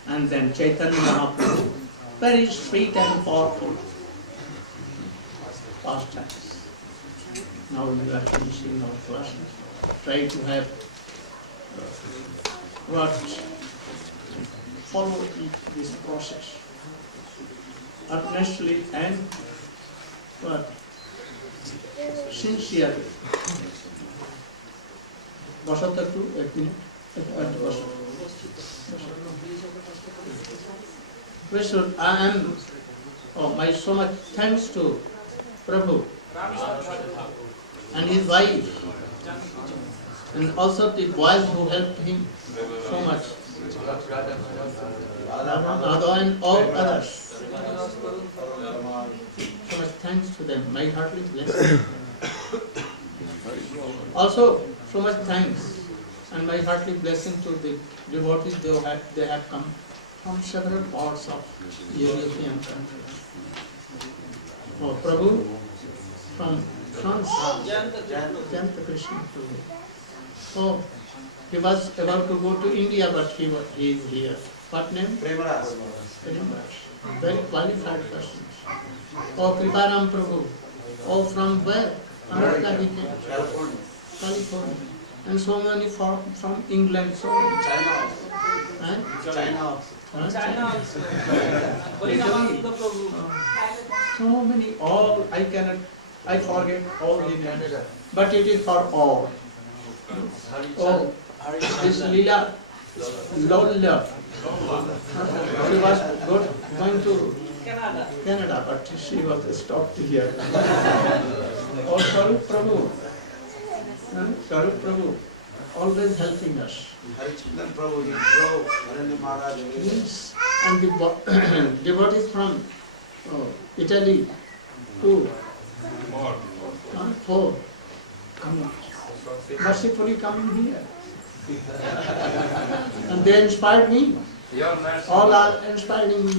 And then Chaitanya Mahaprabhu, very sweet and powerful pastimes. Now we are finishing our classes. Try to have follow this process earnestly and sincerely. Basata too, a minute. I am, my so much thanks to Prabhu and his wife, and also the boys who helped him so much. Radha and all others. So much thanks to them. My heartily blessing. Also, so much thanks and my heartily blessing to the devotees. They have come from several parts of European countries. Oh, Prabhu from France, Janta Krishna Prabhu. Oh, he was about to go to India, but he is here. What name? Premaraj. Very qualified person. Oh, Kriparam Prabhu. Oh, from where? America he came. California. And so many from England. So many. China. China. So many. All I forget all the names. But it is for all. Oh, this Leela, Lola. She was going to Canada, but she was stopped here. Oh, Swarup Prabhu. Swarup Prabhu, always helping us. Yes, and the devotees from Italy, 2, 4, come mercifully coming here. And they inspired me. All are inspiring me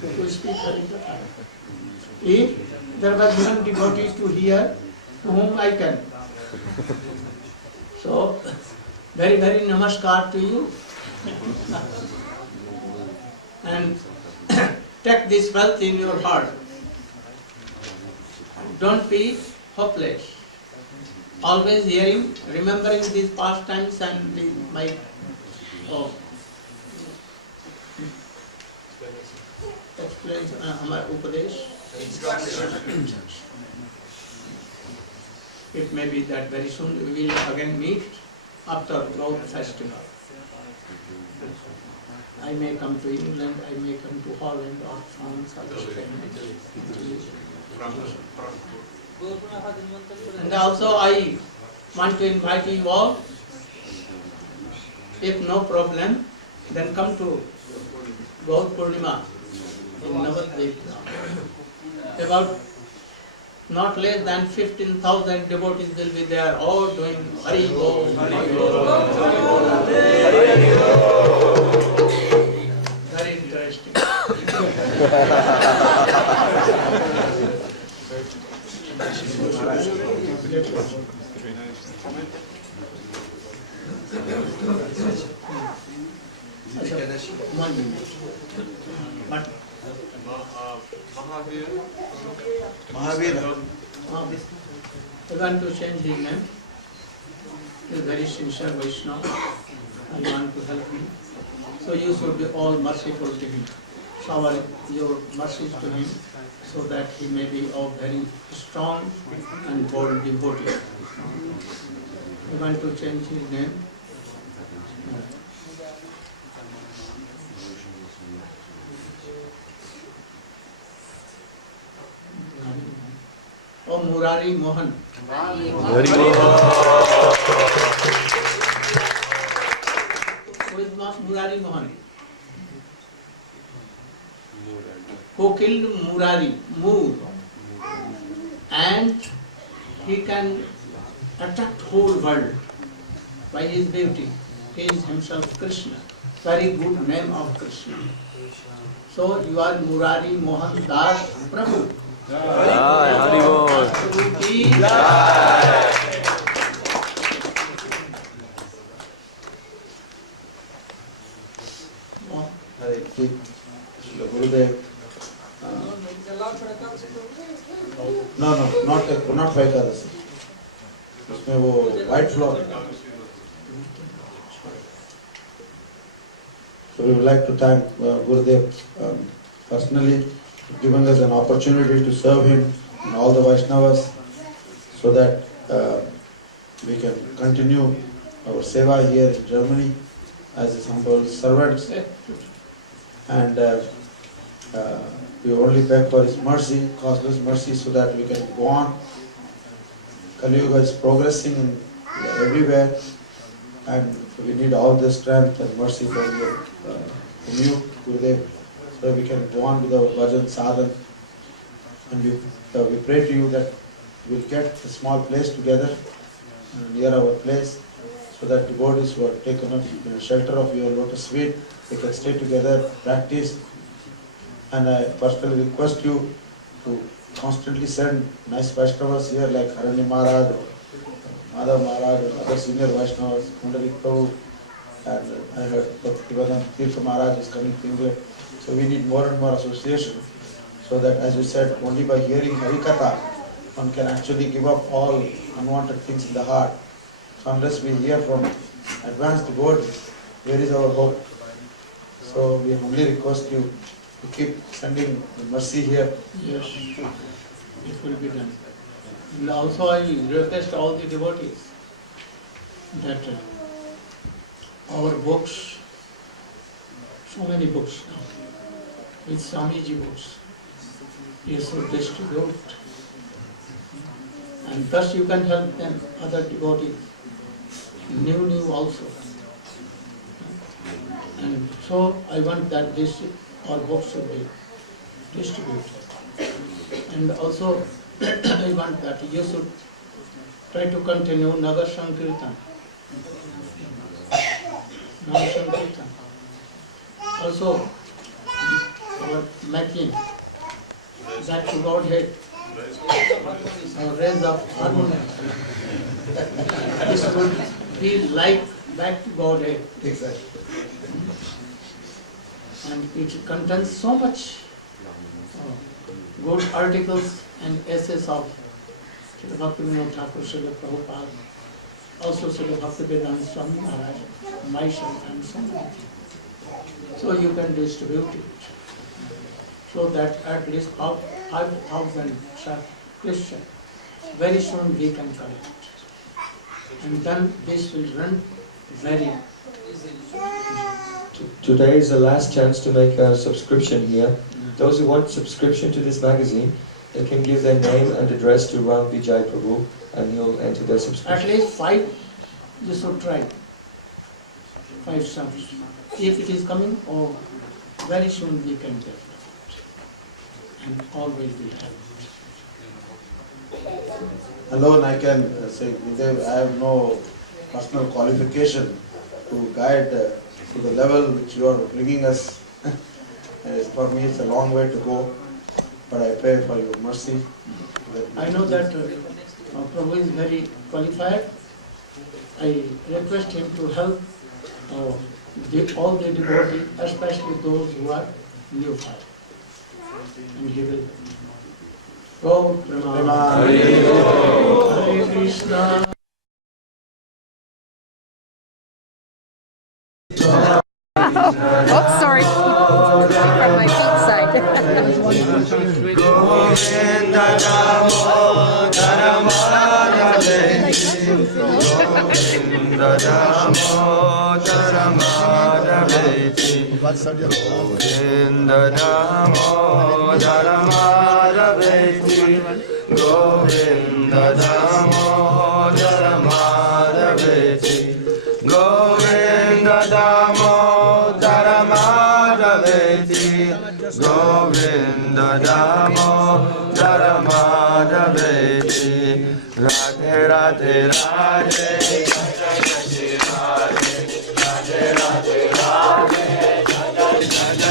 to speak Harikatha. If there was one devotee to hear, to whom I can. So, very, very namaskar to you. And take this wealth in your heart. Don't be hopeless. Always hearing, remembering these pastimes and my explanation, my upadesh. It may be that very soon we will again meet after Gaur festival. I may come to England, I may come to Holland or France or Spain. And also I want to invite you all, if no problem, then come to Gaur Purnima in Navadvip. About not less than 15,000 devotees will be there, all doing Hari Bol, Hari Bol. Very interesting. One minute. But Mahavir. I want to change his name. He is very sincere Vaishnava. I want to help him. So you should be all merciful to him. shower your mercies to him, so that he may be a very strong and bold devotee. You want to change his name? Oh, Murari Mohan. Hari Bol. Who is Murari Mohan? Who killed Murari, Moor, and he can attract whole world by his beauty. He is himself Krishna. Very good name of Krishna. So you are Murari Mohan Das Prabhu. Hari Bol. Prabhu ki jai. Hare Krishna Gurudev. not Vaikadasi. उसमें वो white flower. So we would like to thank Gurudev personally for giving us an opportunity to serve him and all the Vaishnavas, so that we can continue our seva here in Germany as his humble servants. And we only beg for his mercy, causeless mercy, so that we can go on. Kali Yuga is progressing everywhere, and we need all the strength and mercy from you, Gurudev, so that we can go on with our bhajan sadhan. And we pray to you that we'll get a small place together near our place, so that devotees who are taken up in the shelter of your lotus feet, they can stay together, practice. And I personally request you to constantly send nice Vaishnavas here, like Harani Maharaj, Madhav Maharaj, and other senior Vaishnavas, Kundalik Prabhu, and I heard Bhakti Tirtha Maharaj is coming here. So we need more and more association, so that, as you said, only by hearing Harikatha, one can actually give up all unwanted things in the heart. So unless we hear from advanced devotees, where is our hope? So we humbly request you to keep sending mercy here. Yes, it will be done. And also I request all the devotees that our books, so many books now, with Swamiji books, you should distribute. And thus you can help them, other devotees, new also. And so I want that this, our books should be distributed. And also I want that you should try to continue Nagar Sankirtan. Nagar Sankirtan. Also our making that to Godhead, our raise of harmony. This would be like back to Godhead. Exactly. And it contains so much good articles and essays of Srila Bhaktivinoda Thakur, Srila Prabhupada, also Srila Bhaktivedanta Swami Maharaj, myself, and so many things. So you can distribute it, so that at least 5,000 Christians, very soon we can collect. And then this will run very Today is the last chance to make a subscription here. Those who want subscription to this magazine, they can give their name and address to Ram Vijay Prabhu, and he'll enter their subscription. at least 5, you should try. 5 subs. If it is coming, or very soon we can get it. And all will be happy. Alone I can say, Gurudev, I have no personal qualification to guide to the level which you are bringing us. And for me it's a long way to go, but I pray for your mercy. I know that Prabhu is very qualified. I request him to help all the devotees, especially those who are neophyte. And he will go. Hare Krishna. Oh, sorry. From my feet. Govinda Damodara Madhaveti, Govinda Damodara Madhaveti, Govinda Damodara Madhaveti, Govinda Damodara Madhaveti, Govinda Damodara Madhaveti, Govinda Damodara Madhaveti, Radhe Radhe Radhe, Radhe Radhe Radhe, Radhe Radhe Radhe,